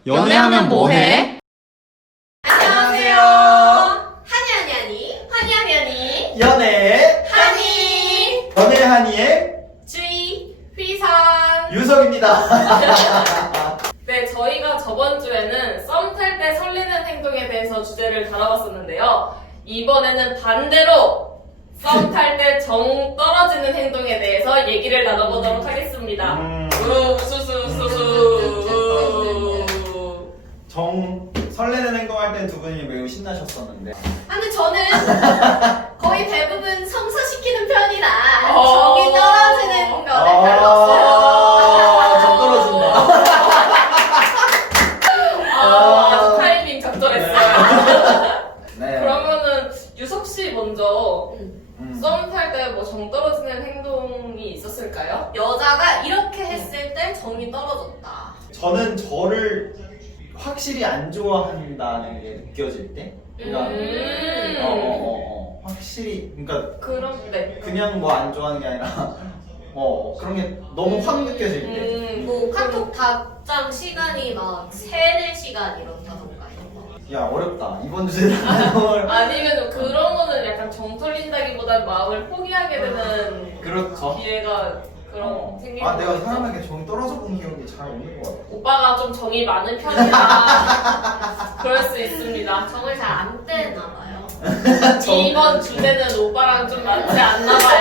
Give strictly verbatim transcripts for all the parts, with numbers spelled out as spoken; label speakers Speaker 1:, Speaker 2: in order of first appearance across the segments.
Speaker 1: 연애하면 뭐해?
Speaker 2: 안녕하세요. 하니하니하니 하니하니하니
Speaker 1: 연애
Speaker 2: 하니
Speaker 1: 연애 한이의
Speaker 2: 주희 휘선.
Speaker 1: 유석입니다.
Speaker 2: 네, 저희가 저번 주에는 썸 탈 때 설레는 행동에 대해서 주제를 다뤄봤었는데요. 이번에는 반대로 썸 탈 때 정 떨어지는 행동에 대해서 얘기를 나눠보도록 하겠습니다.
Speaker 1: 음,
Speaker 2: 우, 우수수 우수수.
Speaker 1: 정 설레는 행동할 땐 두 분이 매우 신나셨었는데
Speaker 3: 아, 근데 저는 거의 대부분 성사시키는 편이라
Speaker 2: 어.
Speaker 3: 정이 떨어지는 거는 별로
Speaker 1: 아,
Speaker 3: 없어요.
Speaker 1: 정 떨어진다.
Speaker 2: 아, 아주 타이밍 적절했어요.
Speaker 1: 네.
Speaker 2: 그러면은 유석 씨 먼저
Speaker 1: 음.
Speaker 2: 썸 탈 때 뭐 정 떨어지는 행동이 있었을까요?
Speaker 3: 여자가 이렇게 했을 때 정이 떨어졌다.
Speaker 1: 저는 저를 확실히 안 좋아한다는 게 느껴질 때, 그러니까
Speaker 2: 음.
Speaker 1: 어, 어, 어, 어. 확실히 그러니까
Speaker 2: 그럼 네.
Speaker 1: 그냥 뭐 안 좋아하는 게 아니라 어 그런 게 너무 확 느껴질 때.
Speaker 2: 음.
Speaker 3: 뭐 카톡 답장 시간이 막 세네 시간 이렇다던가 이런 거.
Speaker 1: 야 어렵다 이번 주제는. 뭘-
Speaker 2: 아니면 그런 거는 약간 정 털린다기보다 마음을 포기하게 되는
Speaker 1: 그렇죠.
Speaker 2: 기회가 그런
Speaker 1: 어.
Speaker 2: 생기는
Speaker 1: 아 내가
Speaker 2: 거죠.
Speaker 1: 사람에게 정이 떨어져 본 기억이 잘 없는 것 같아.
Speaker 2: 오빠가 좀 정이 많은 편이라 그럴 수 있습니다.
Speaker 3: 정을 잘 안 떼나 봐요.
Speaker 2: 이번 주제는 오빠랑 좀 맞지 않나 봐요.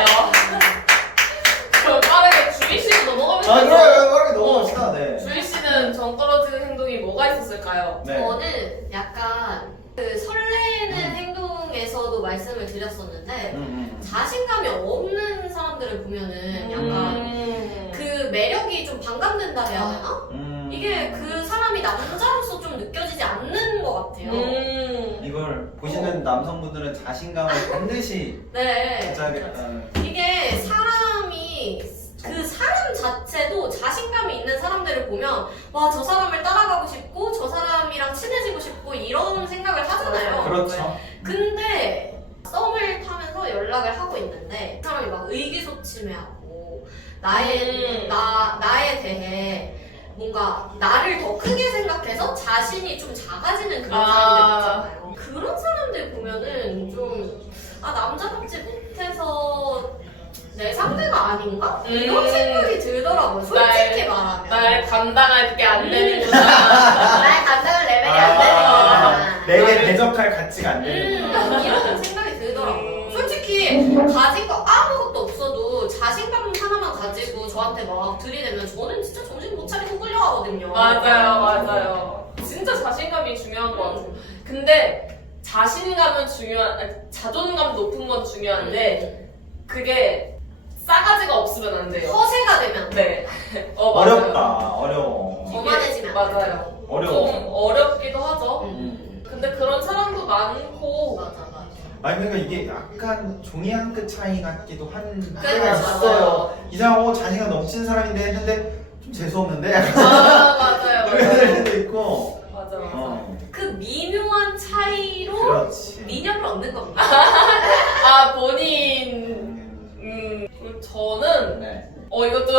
Speaker 2: 그럼 빠르게 주희 씨로 넘어가면
Speaker 1: 아
Speaker 2: 되죠?
Speaker 1: 그래 그래 넘어갑시다. 네.
Speaker 2: 주희 씨는 정 떨어지는 행동이 뭐가 있었을까요?
Speaker 1: 네.
Speaker 3: 저는 약간 그 설레는
Speaker 1: 음.
Speaker 3: 행동에서도 말씀을 드렸었는데
Speaker 1: 음, 음.
Speaker 3: 자신감이 없는 사람들을 보면은 약간
Speaker 2: 음.
Speaker 3: 그 매력이 좀 반감된다 해야 되나?
Speaker 1: 음.
Speaker 3: 이게 그 사람이 남자로서 좀 느껴지지 않는 것 같아요.
Speaker 2: 음.
Speaker 1: 이걸 보시는 남성분들은 자신감을 반드시
Speaker 3: 네.
Speaker 1: 가져야겠다는.
Speaker 3: 이게 사람이 그 사람 자체도 자신감이 있는 사람들을 보면 와, 저 사람을 따라가고 싶고 저 사람이랑 친해지고 싶고 이런 생각을 하잖아요.
Speaker 1: 그렇죠.
Speaker 3: 근데 썸을 타면서 연락을 하고 있는데 그 사람이 막 의기소침해하고 나의
Speaker 2: 음.
Speaker 3: 나 나에 대해 뭔가 나를 더 크게 생각해서 자신이 좀 작아지는 그런
Speaker 2: 아.
Speaker 3: 사람들 있잖아요. 그런 사람들 보면은 좀 아, 남자답지 못해서 내 상대가 아닌가? 이런
Speaker 2: 음.
Speaker 3: 생각이 들더라고요. 솔직히
Speaker 2: 날-
Speaker 3: 말하면.
Speaker 2: 날 감당할 게 안 되는구나.
Speaker 3: 나의 감당할 레벨이 안 되는구나.
Speaker 1: 아, 내게 대적할 가치가 안 되는구나.
Speaker 3: 음, 이런 생각이 들더라고요.
Speaker 2: 음.
Speaker 3: 솔직히 가진 거 아무것도 없어도 자신감 하나만 가지고 저한테 막 들이대면 저는 진짜 정신 못 차리고 끌려가거든요.
Speaker 2: 맞아요, 맞아요. 진짜 자신감이 중요한 것 같아요. 근데 자신감은 중요한, 아니, 자존감 높은 건 중요한데 그게 싸가지가 없으면 안 돼요.
Speaker 3: 허세가 되면
Speaker 2: 네. 어, 맞아요.
Speaker 1: 어렵다. 어려워.
Speaker 3: 거만해지면 안
Speaker 2: 맞아요.
Speaker 3: 돼요.
Speaker 1: 어려워.
Speaker 2: 좀 어렵기도 하죠.
Speaker 3: 음.
Speaker 2: 근데 그런 사람도 많고
Speaker 3: 맞아, 맞아.
Speaker 1: 아니 그러니까 이게 약간 종이 한 끗 차이 같기도 한
Speaker 3: 그래,
Speaker 1: 때가
Speaker 3: 맞아.
Speaker 1: 있어요. 이 사람 어 자신감 넘치는 사람인데 했는데 좀 재수 없는데 약간
Speaker 2: 아, 맞아요.
Speaker 1: 그럴
Speaker 2: 맞아요.
Speaker 1: 때도 있고.
Speaker 2: 맞아, 맞아.
Speaker 1: 어.
Speaker 3: 그 미묘한 차이로
Speaker 1: 그렇지.
Speaker 3: 미녀를 얻는 겁니다.
Speaker 2: 아, 본인,
Speaker 1: 음,
Speaker 2: 음, 그리고 저는,
Speaker 1: 네.
Speaker 2: 어, 이것도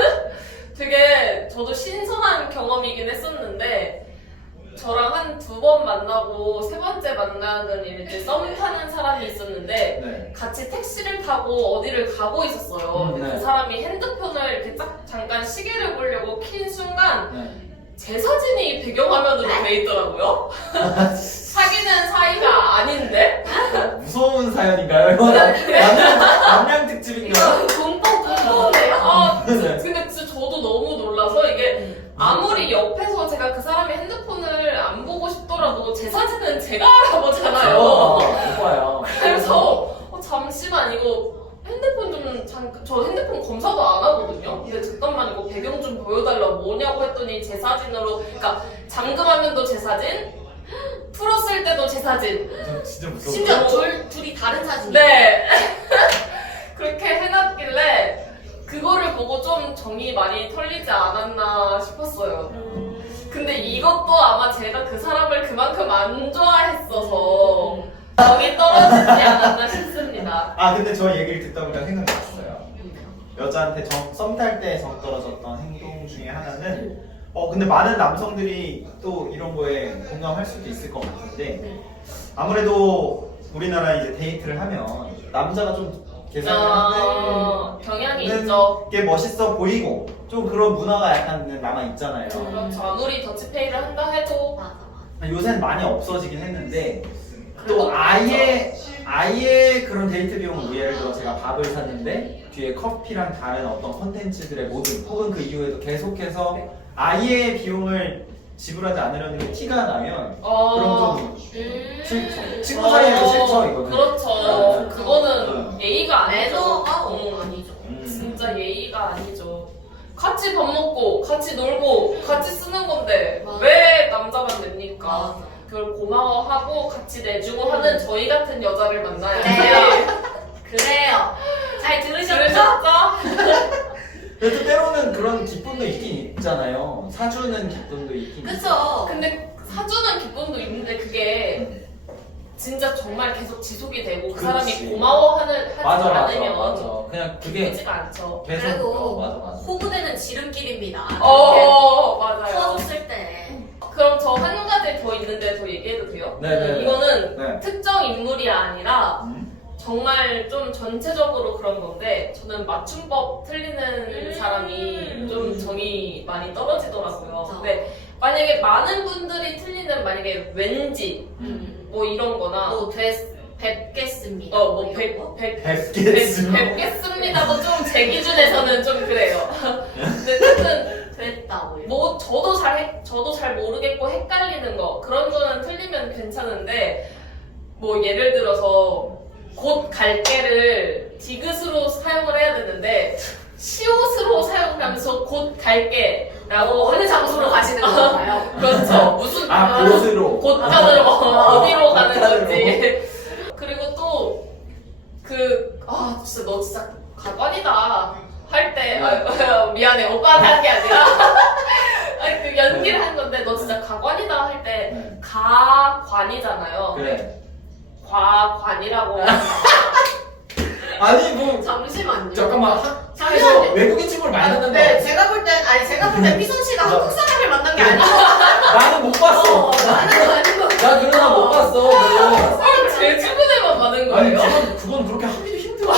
Speaker 2: 되게 저도 신선한 경험이긴 했었는데, 저랑 한 두 번 만나고 세 번째 만나는 일 때 썸 타는 사람이 있었는데,
Speaker 1: 네.
Speaker 2: 같이 택시를 타고 어디를 가고 있었어요.
Speaker 1: 음,
Speaker 2: 근데
Speaker 1: 네.
Speaker 2: 그 사람이 핸드폰을 이렇게 딱 잠깐 시계를 보려고 킨 순간,
Speaker 1: 네.
Speaker 2: 제 사진이 배경화면으로 돼 있더라고요. 사귀는 사이가 아닌데?
Speaker 1: 무서운 사연인가요? 이거 남양 남양 특집인가요?
Speaker 3: 공포 공포인데요?
Speaker 2: 아,
Speaker 1: 네.
Speaker 2: 근데 진짜 저도 너무 놀라서 이게 아무리 옆에서 제가 그 사람의 핸드폰을 안 보고 싶더라도 제 사진은 제가 알아보잖아요.
Speaker 1: 오빠야.
Speaker 2: 그래서 어, 잠시만 이거 핸드폰 좀 잠깐 저 핸드폰 검사도 안 하거든요. 근데 잠깐만 이거 배경 좀 보여달라 뭐냐고 했더니 제 사진으로 그러니까 잠금화면도 제 사진 풀었을 때도 제 사진
Speaker 1: 저 진짜 무서워.
Speaker 3: 심지어 둘, 둘이 다른 사진이.
Speaker 2: 네 그렇게 해놨길래 그거를 보고 좀 정이 많이 털리지 않았나 싶었어요.
Speaker 3: 음.
Speaker 2: 근데 이것도 아마 제가 그 사람을 그만큼 안 좋아했어서 정이 떨어지지 않았나 싶습니다.
Speaker 1: 아 근데 저 얘기를 듣다 보니까 생각이 났어요. 여자한테 썸 탈 때 정 떨어졌던 행동 중에 하나는 어 근데 많은 남성들이 또 이런 거에 공감할 수도 있을 것 같은데 아무래도 우리나라 이제 데이트를 하면 남자가 좀 계산을
Speaker 2: 어, 경향이
Speaker 1: 하는
Speaker 2: 있죠.
Speaker 1: 게 멋있어 보이고 좀 그런 문화가 약간 남아 있잖아요.
Speaker 2: 그렇죠. 아무리 더치페이를 한다 해도
Speaker 3: 맞아 맞아.
Speaker 1: 요새는 많이 없어지긴 했는데
Speaker 2: 그래도
Speaker 1: 또 아예 아예 그런 데이트 비용을 예를 들어 제가 밥을 샀는데 뒤에 커피랑 다른 어떤 컨텐츠들의 모든 혹은 그 이후에도 계속해서 아예 비용을 지불하지 않으려는 게 티가 나면
Speaker 2: 어,
Speaker 1: 그럼 좀
Speaker 3: 음.
Speaker 1: 싫죠. 친구 사이에도 싫죠 이거는.
Speaker 2: 그렇죠.
Speaker 1: 네.
Speaker 2: 그거는 예의가 아니죠.
Speaker 3: 매너가
Speaker 2: 음.
Speaker 3: 어, 아니죠.
Speaker 1: 음.
Speaker 2: 진짜 예의가 아니죠. 같이 밥 먹고 같이 놀고 같이 쓰는 건데
Speaker 3: 맞아.
Speaker 2: 왜 남자만 냅니까?
Speaker 3: 맞아.
Speaker 2: 그걸 고마워하고 같이 내주고 하는 저희 같은 여자를 만나야지.
Speaker 3: 그래요. 그래요. 잘 들으셨죠?
Speaker 2: 들으셨죠?
Speaker 1: 그래도 때로는 그런 기쁨도 있긴 있잖아요. 사주는 기쁨도 있긴 있어요.
Speaker 3: 그쵸?
Speaker 2: 근데 사주는 기쁨도 있는데 그게 진짜 정말 계속 지속이 되고 그
Speaker 1: 그렇지.
Speaker 2: 사람이 고마워하는 하지
Speaker 1: 맞아 맞아
Speaker 2: 않으면
Speaker 1: 맞아. 그냥 그게
Speaker 2: 기쁘지가 않죠.
Speaker 1: 계속
Speaker 3: 그리고
Speaker 1: 어, 맞아 맞아.
Speaker 3: 호구되는 지름길입니다.
Speaker 2: 어 맞아요.
Speaker 3: 풀어줬을 때.
Speaker 2: 그럼 저 한 가지 더 있는데 더 얘기해도 돼요?
Speaker 1: 네네.
Speaker 2: 이거는
Speaker 1: 네.
Speaker 2: 특정 인물이 아니라
Speaker 1: 음?
Speaker 2: 정말 좀 전체적으로 그런 건데 저는 맞춤법 틀리는
Speaker 3: 음.
Speaker 2: 사람이 좀 정이 많이 떨어지더라고요.
Speaker 3: 진짜.
Speaker 2: 근데 만약에 많은 분들이 틀리는 만약에 왠지
Speaker 3: 음.
Speaker 2: 뭐 이런 거나
Speaker 3: 뭐 되, 뵙겠습니다.
Speaker 2: 어뭐
Speaker 3: 이런
Speaker 2: 뵙,
Speaker 3: 거?
Speaker 2: 뵙,
Speaker 1: 뵙겠습니다.
Speaker 2: 뵙, 뵙겠습니다도 좀 제 기준에서는 좀 그래요. 근데 어쨌든
Speaker 3: 됐다 뭐 이런
Speaker 2: 뭐 저도 잘 헷- 저도 잘 모르겠고 헷갈리는 거 그런 거는 틀리면 괜찮은데 뭐 예를 들어서 곧 갈게를 디귿으로 사용을 해야 되는데 시옷으로 사용하면서 곧 갈게라고
Speaker 3: 어느 장소로 가시는 건가요?
Speaker 2: 그렇죠. 무슨
Speaker 1: 아 곳으로.
Speaker 2: 곧 가는 거 어디로 가는
Speaker 1: 가는
Speaker 2: 건지. 그리고 또 그 아 진짜 너 진짜 가관이다 할 때 아, 미안해 오빠한테 한 게 아니라 아니 그 연기를 한 건데 너 진짜 가관이다 할 때
Speaker 1: 네.
Speaker 2: 가관이잖아요.
Speaker 1: 그래.
Speaker 2: 과관이라고
Speaker 1: 아니 뭐
Speaker 3: 잠시만요.
Speaker 1: 잠깐만 학교에서
Speaker 3: 잠시만요.
Speaker 1: 외국인 친구를 많이 만난다.
Speaker 3: 네, 제가 볼 땐, 아니, 제가 볼 땐 피선 씨가
Speaker 1: 나-
Speaker 3: 한국 사람을 만난 게
Speaker 1: 나-
Speaker 3: 아니고,
Speaker 1: 나는 못 봤어.
Speaker 3: 어, 나는 아니고.
Speaker 1: 나 그런 사람 못 봤어. 그거.
Speaker 2: 아, 제 주변에만 많은
Speaker 1: 아니
Speaker 2: 거예요.
Speaker 1: 그건 그건 그렇게 하기도 힘들어.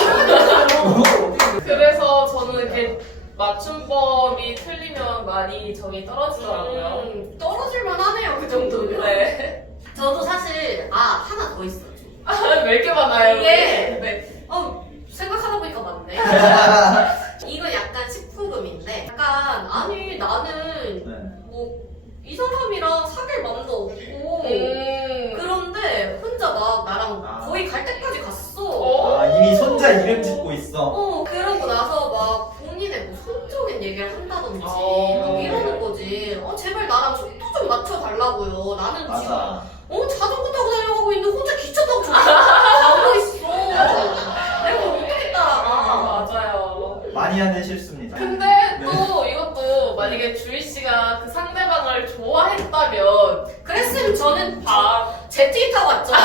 Speaker 2: 그래서 저는 이렇게 맞춤법이 틀리면 많이 정이 떨어지더라고요.
Speaker 3: 음, 떨어질만 하네요, 그 정도면.
Speaker 2: 네.
Speaker 3: 저도 사실, 아, 하나 더 있어요.
Speaker 2: 왜 이렇게 많아요?
Speaker 3: 이게-
Speaker 2: 네.
Speaker 3: 어, 생각하다 보니까 맞네. 이거 약간 식후금인데, 약간, 아니, 나는,
Speaker 1: 네.
Speaker 3: 뭐, 이 사람이랑 사귈 마음도 없고,
Speaker 2: 음.
Speaker 3: 그런데 혼자 막 나랑
Speaker 1: 아.
Speaker 3: 거의 갈 때까지 갔어.
Speaker 2: 어.
Speaker 1: 아 이미 손자 이름 짓고 있어.
Speaker 3: 어, 그러고 나서 막 본인의 뭐 성적인 얘기를 한다든지
Speaker 2: 어.
Speaker 3: 막 이러는 거지. 어, 제발 나랑 속도 좀 맞춰달라고요. 나는 지금
Speaker 1: 맞아.
Speaker 3: 어, 자전거 타고 다녀가고 있는데 혼자 기차 타고 저기 가고 있어. 내가 어떻게 따라가.
Speaker 2: 맞아요.
Speaker 1: 많이 하는 실수입니다.
Speaker 2: 근데
Speaker 1: 네.
Speaker 2: 또 이것도 만약에 주희 씨가 그 상대방을 좋아했다면
Speaker 3: 그랬으면 저는
Speaker 2: 아
Speaker 3: 제트기 타고 왔죠.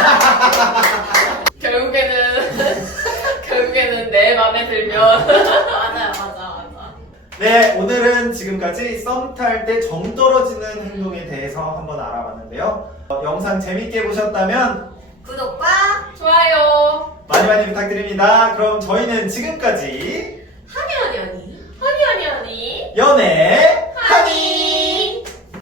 Speaker 2: 결국에는 결국에는 내 마음에 들면
Speaker 3: 맞아요, 맞아, 맞아.
Speaker 1: 네, 오늘은 지금까지 썸 탈 때 정 떨어지는 행동에 대해서 한번 알아봤는데요. 어, 영상 재밌게 보셨다면
Speaker 3: 구독과
Speaker 2: 좋아요.
Speaker 1: 많이 많이 부탁드립니다. 그럼 저희는 지금까지
Speaker 3: 하니 하니 하니.
Speaker 2: 아니 아니 아니.
Speaker 1: 연애 하니